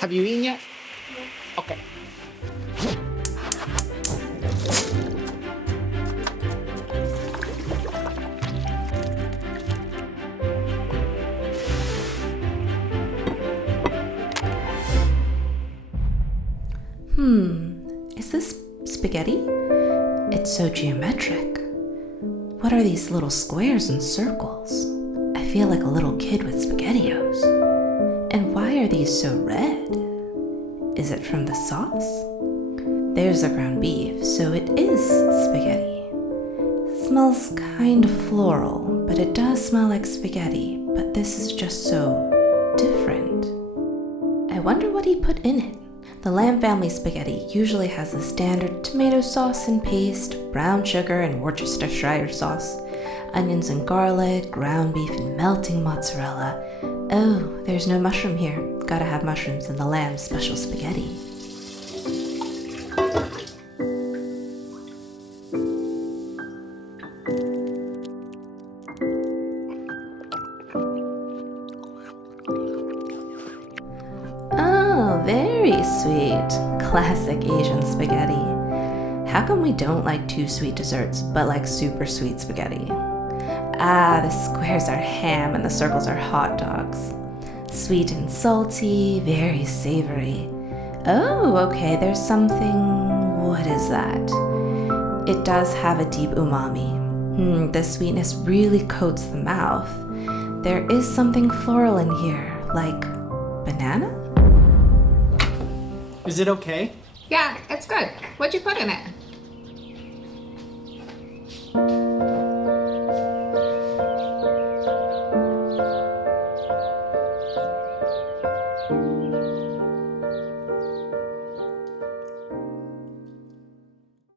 Have you eaten yet? Okay. Is this spaghetti? It's so geometric. What are these little squares and circles? I feel like a little kid with SpaghettiOs. And why are these so red? Is it from the sauce? There's the ground beef, so it is spaghetti. Smells kind of floral, but it does smell like spaghetti, but this is just so different. I wonder what he put in it. The Lamb family spaghetti usually has the standard tomato sauce and paste, brown sugar and Worcestershire sauce, onions and garlic, ground beef and melting mozzarella. Oh, there's no mushroom here. Gotta have mushrooms in the Lamb's special spaghetti. Oh, very sweet. Classic Asian spaghetti. How come we don't like too sweet desserts, but like super sweet spaghetti? Ah, the squares are ham and the circles are hot dogs. Sweet and salty, very savory. Oh, okay, there's something... What is that? It does have a deep umami. The sweetness really coats the mouth. There is something floral in here, like banana? Is it okay? Yeah, it's good. What'd you put in it?